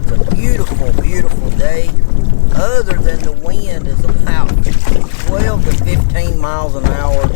It's a beautiful, beautiful day. Other than the wind is about 12 to 15 miles an hour,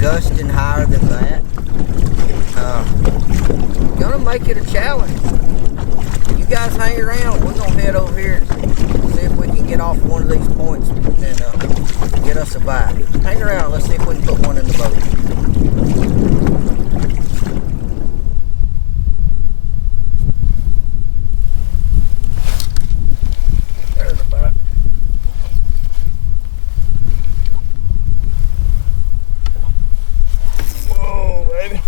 gusting higher than that. Gonna make it a challenge. You guys hang around. We're gonna head over here and see if we can get off one of these points and get us a bite. Hang around. Let's see if we can put one in the boat. There's a bite. Whoa, baby.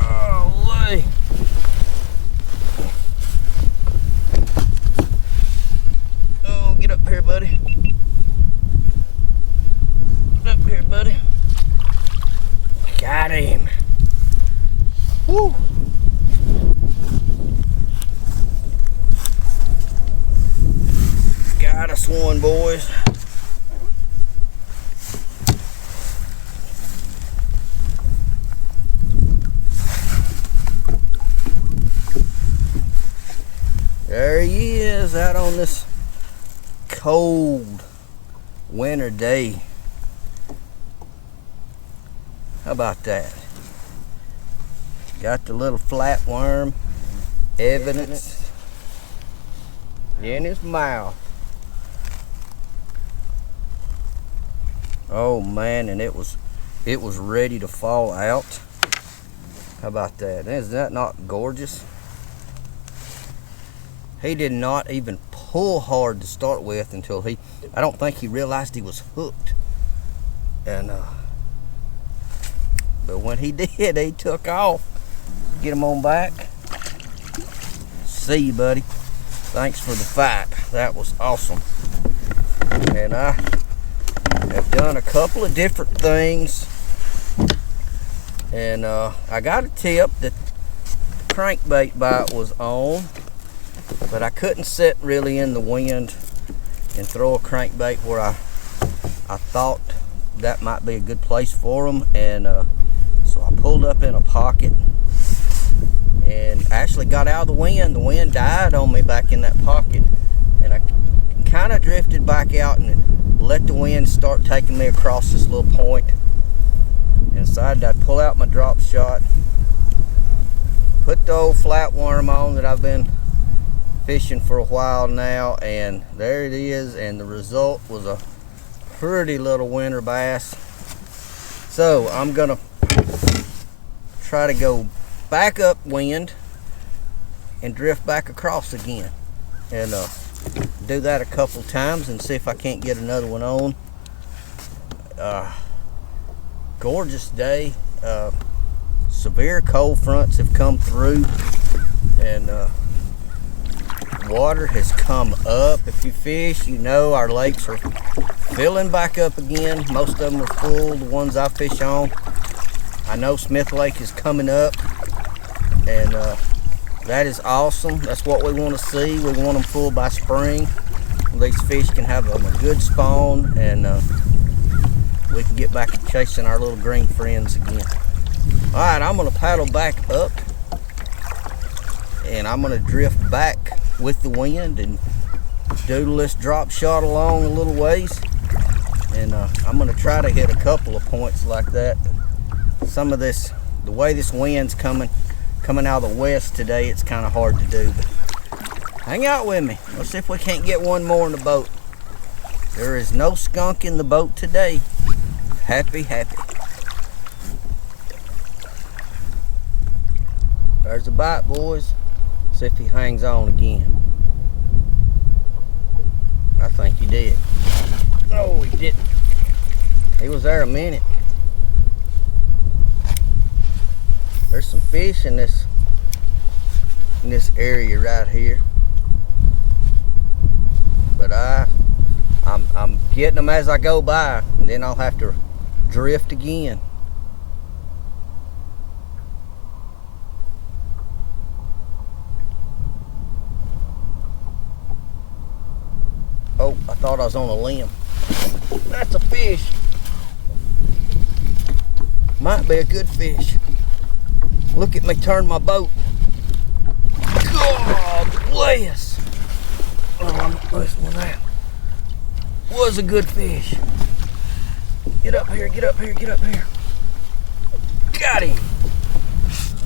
Golly. Oh, get up here, buddy. Get up here, buddy. Got him. Woo. Got us one, boys. There he is, out on this cold winter day. How about that? Got the little flatworm evidence in his mouth. Oh man, and it was ready to fall out. How about that? Is that not gorgeous? He did not even pull hard to start with until I don't think he realized he was hooked. And but when he did, he took off. Get him on back. See you, buddy. Thanks for the fight. That was awesome. And I have done a couple of different things. And I got a tip that the crankbait bite was on, but I couldn't sit really in the wind and throw a crankbait where I thought that might be a good place for them. And so I pulled up in a pocket and actually got out of the wind. The wind died on me back in that pocket, and I kind of drifted back out and let the wind start taking me across this little point, and decided I'd pull out my drop shot, put the old flatworm on that I've been fishing for a while now, and there it is. And the result was a pretty little winter bass. So I'm gonna try to go back upwind and drift back across again, and do that a couple times and see if I can't get another one on. Gorgeous day. Severe cold fronts have come through, and water has come up. If you fish, you know our lakes are filling back up again. Most of them are full, the ones I fish on. I know Smith Lake is coming up, and that is awesome. That's what we want to see. We want them full by spring. These fish can have a good spawn, and we can get back to chasing our little green friends again. All right, I'm gonna paddle back up, and I'm gonna drift back with the wind and doodle this drop shot along a little ways. And I'm gonna try to hit a couple of points like that. Some of this, the way this wind's coming out of the west today, it's kind of hard to do, but hang out with me. Let's see if we can't get one more in the boat. There is no skunk in the boat today. Happy, happy. There's a bite, boys. See if he hangs on again. I think he did. Oh, he didn't. He was there a minute. There's some fish in this area right here, but I'm getting them as I go by, and then I'll have to drift again. Oh, I thought I was on a limb. That's a fish. Might be a good fish. Look at me turn my boat. God bless. Oh, I'm messing with that. Was a good fish. Get up here, get up here, get up here. Got him.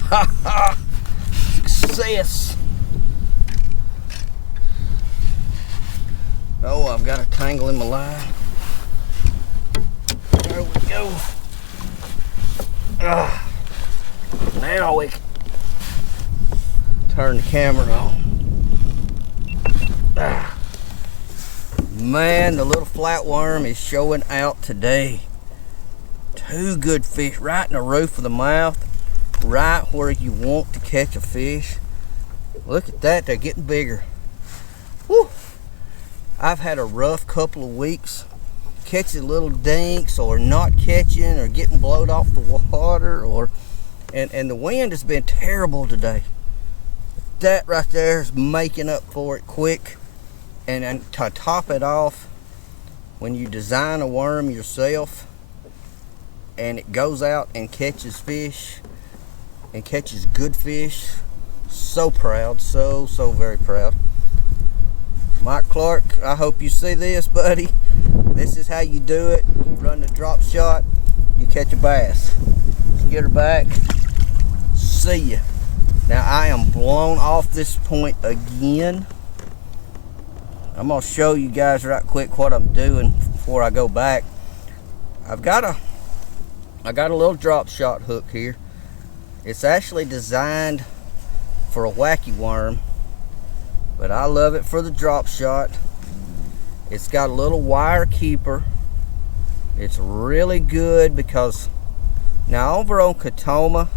Ha ha. Success. Oh, I've got a tangle in my line. There we go. Now we can turn the camera on. Man, the little flatworm is showing out today. Two good fish right in the roof of the mouth, right where you want to catch a fish. Look at that, they're getting bigger. Woo! I've had a rough couple of weeks catching little dinks or not catching or getting blowed off the water and the wind has been terrible today. That right there is making up for it quick. And to top it off, when you design a worm yourself and it goes out and catches fish and catches good fish, so proud, so very proud. Mike Clark, I hope you see this, buddy. This is how you do it. You run the drop shot, you catch a bass. Let's get her back. See ya. Now I am blown off this point again. I'm gonna show you guys right quick what I'm doing before I go back. I got a little drop shot hook here. It's actually designed for a wacky worm, but I love it for the drop shot. It's got a little wire keeper. It's really good because now over on Katoma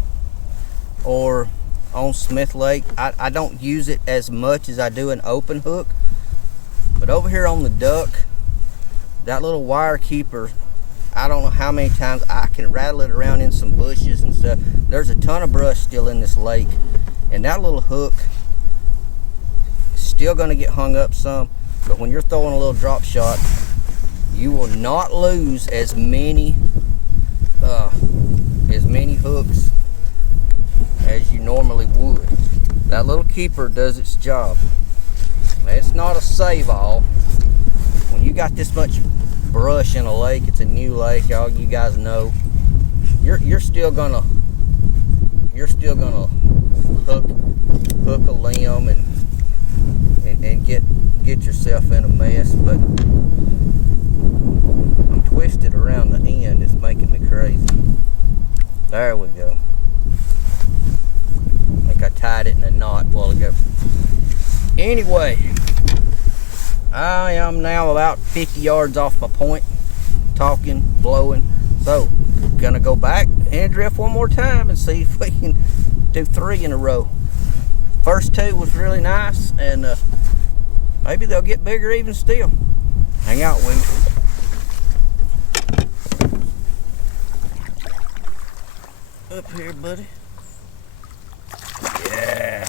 or on Smith Lake, I don't use it as much as I do an open hook. But over here on the duck, that little wire keeper, I don't know how many times I can rattle it around in some bushes and stuff. There's a ton of brush still in this lake, and that little hook is still going to get hung up some. But when you're throwing a little drop shot, you will not lose as many hooks as you normally would. That little keeper does its job. It's not a save-all. When you got this much brush in a lake, it's a new lake, all you guys know, you're still gonna hook a limb and get yourself in a mess. But I'm twisted around the end. It's making me crazy. There we go. I think I tied it in a knot a while ago. Anyway, I am now about 50 yards off my point, talking, blowing. So, gonna go back and drift one more time and see if we can do 3 in a row. First 2 was really nice, and maybe they'll get bigger even still. Hang out with me. Up here, buddy. Yeah.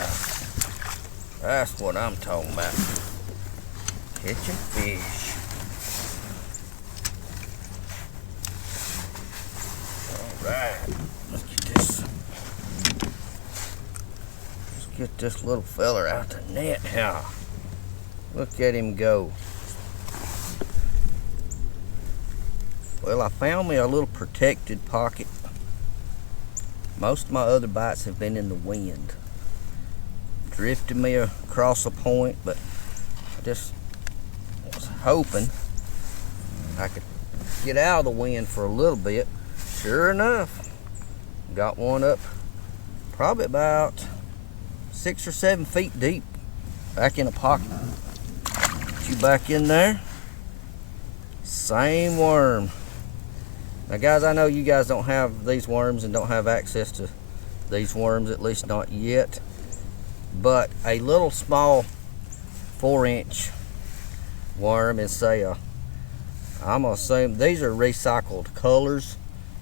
That's what I'm talking about. Catching fish. Alright. Let's get this little feller out the net here. Look at him go. Well, I found me a little protected pocket. Most of my other bites have been in the wind. Drifted me across a point, but I just was hoping I could get out of the wind for a little bit. Sure enough, got one up probably about 6 or 7 feet deep, back in a pocket. Put you back in there. Same worm. Now guys, I know you guys don't have these worms and don't have access to these worms, at least not yet. But a little small 4-inch worm is I'm gonna assume these are recycled colors,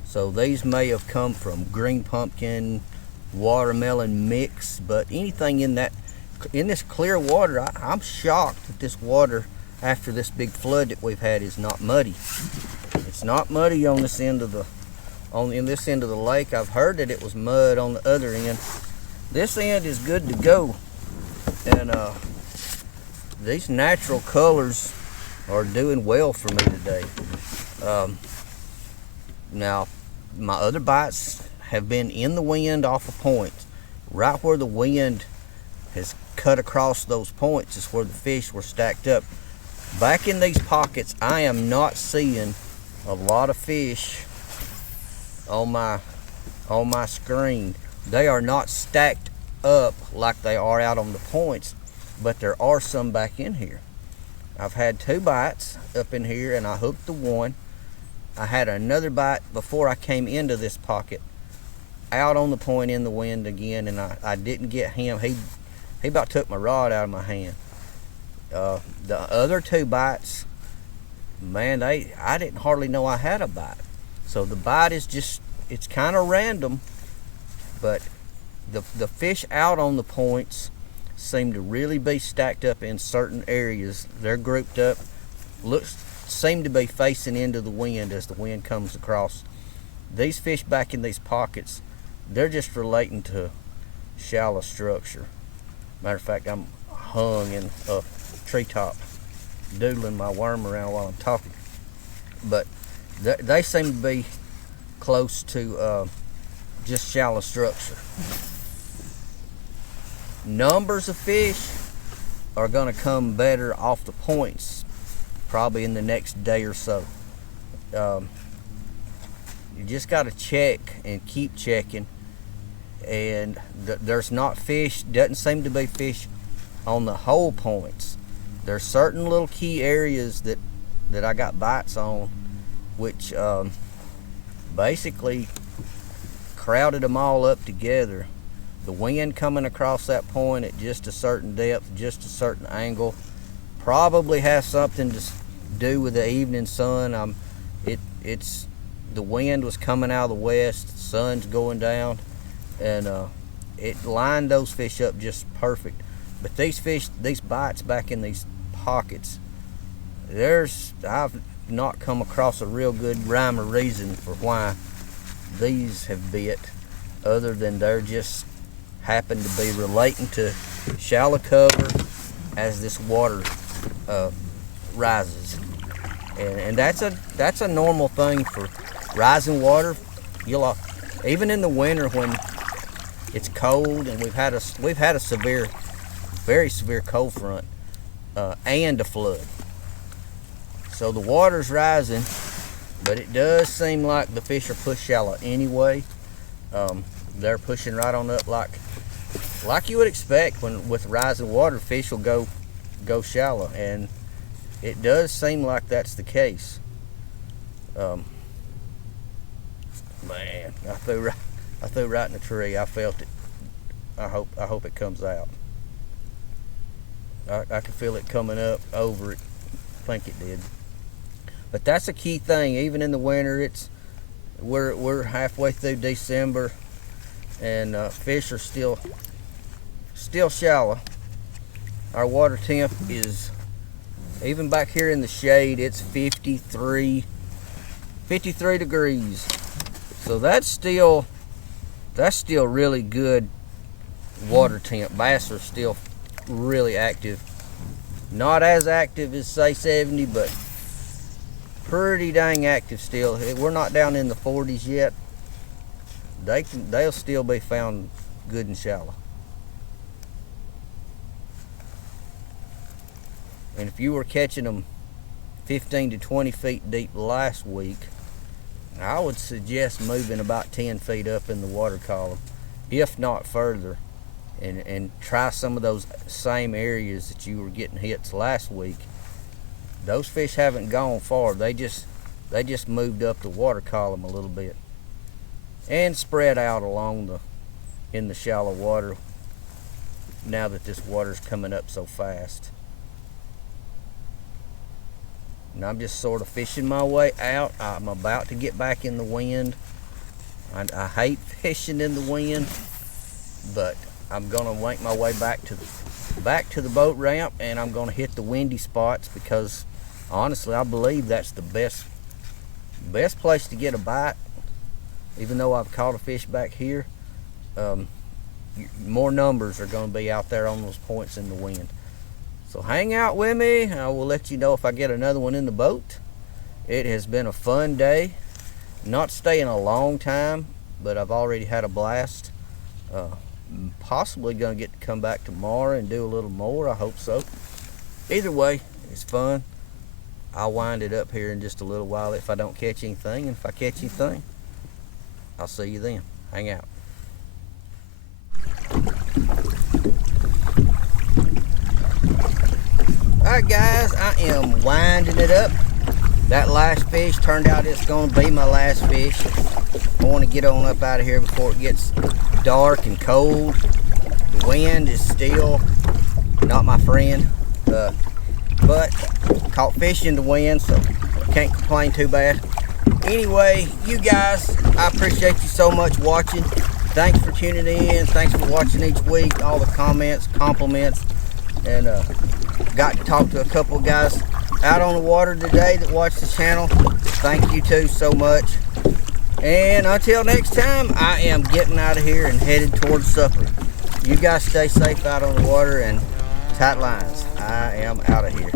so these may have come from green pumpkin, watermelon mix. But anything in this clear water, I'm shocked that this water after this big flood that we've had is not muddy. It's not muddy on this end of in this end of the lake. I've heard that it was mud on the other end. This end is good to go, and these natural colors are doing well for me today. Now, my other bites have been in the wind off of points. Right where the wind has cut across those points is where the fish were stacked up. Back in these pockets, I am not seeing a lot of fish on my screen. They are not stacked up like they are out on the points, but there are some back in here. I've had 2 bites up in here, and I hooked the one. I had another bite before I came into this pocket out on the point in the wind again, and I didn't get him. He about took my rod out of my hand. The other 2 bites, man, I didn't hardly know I had a bite. So the bite is just, it's kind of random, but the fish out on the points seem to really be stacked up in certain areas. They're grouped up, seem to be facing into the wind as the wind comes across. These fish back in these pockets, they're just relating to shallow structure. Matter of fact, I'm hung in a treetop doodling my worm around while I'm talking. But they seem to be close to just shallow structure. Numbers of fish are going to come better off the points probably in the next day or so. You just got to check and keep checking, and there's not fish, doesn't seem to be fish on the whole points. There's certain little key areas that I got bites on, which basically crowded them all up together. The wind coming across that point at just a certain depth, just a certain angle, probably has something to do with the evening sun. It's the wind was coming out of the west, the sun's going down, and it lined those fish up just perfect. But these fish, these bites back in these pockets, I've not come across a real good rhyme or reason for why these have bit, other than they're just happen to be relating to shallow cover as this water rises, and that's a normal thing for rising water. Even in the winter when it's cold and we've had a very severe cold front and a flood, so the water's rising, but it does seem like the fish are pushed shallow anyway. They're pushing right on up like you would expect when with rising water, fish will go shallow, and it does seem like that's the case. Man, I threw right in the tree. I felt it. I hope it comes out. I can feel it coming up over it. I think it did. But that's a key thing. Even in the winter, we're halfway through December, and fish are still shallow. Our water temp is, even back here in the shade, it's 53 degrees. So that's still really good water temp. Bass are still really active. Not as active as say 70, but pretty dang active still. We're not down in the 40s yet. They'll still be found good and shallow. And if you were catching them 15 to 20 feet deep last week, I would suggest moving about 10 feet up in the water column, if not further, and try some of those same areas that you were getting hits last week. Those fish haven't gone far. They just moved up the water column a little bit and spread out in the shallow water now that this water's coming up so fast. And I'm just sort of fishing my way out. I'm about to get back in the wind. I hate fishing in the wind, but I'm gonna make my way back to the boat ramp, and I'm gonna hit the windy spots, because honestly I believe that's the best place to get a bite Even though I've caught a fish back here, more numbers are going to be out there on those points in the wind. So hang out with me. I will let you know if I get another one in the boat. It has been a fun day. Not staying a long time, but I've already had a blast. Possibly going to get to come back tomorrow and do a little more. I hope so. Either way, it's fun. I'll wind it up here in just a little while if I don't catch anything. And if I catch anything, I'll see you then. Hang out. Alright guys, I am winding it up. That last fish turned out it's going to be my last fish. I want to get on up out of here before it gets dark and cold. The wind is still not my friend. But caught fish in the wind, so can't complain too bad. Anyway, you guys, I appreciate you so much watching. Thanks for tuning in. Thanks for watching each week. All the comments, compliments, and got to talk to a couple of guys out on the water today that watch the channel. Thank you too so much. And until next time, I am getting out of here and headed towards supper. You guys stay safe out on the water and tight lines. I am out of here.